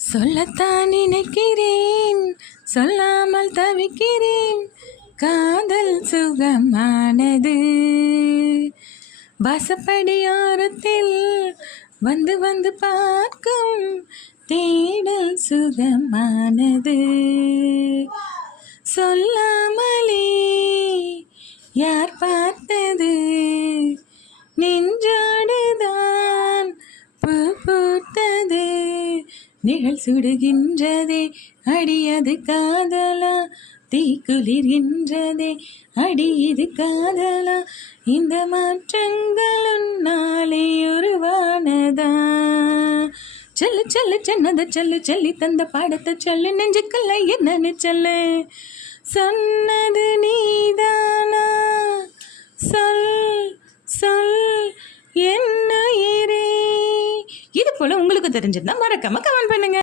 சொல்லத்தான் நினைக்கிறேன், சொல்லாமல் தவிக்கிறேன். காதல் சுகமானது. வாசப்படியோரத்தில் வந்து வந்து பார்க்கும் தேடல் சுகமானது. சொல்லாமலே யார் பார்த்தது, நின்றோடுதான் பூ பூத்தது. நிழல் சுடுகின்றதே, அடியது காதலா? தீக்குளிர்கின்றதே, அடியது காதலா? இந்த மாற்றங்கள் உன்னாலே உருவானதா? சொல்லு சொல்லு சொன்னதை சொல்லு, சொல்லி தந்த பாடத்தை சொல்லு, நெஞ்சுக்குள்ள என்னன்னு சொல்லு. சொன்னது நீதானா? சொல் சொல் என்ன. இது போல உங்களுக்கு தெரிஞ்சிருந்தா மறக்காம கமெண்ட் பண்ணுங்க.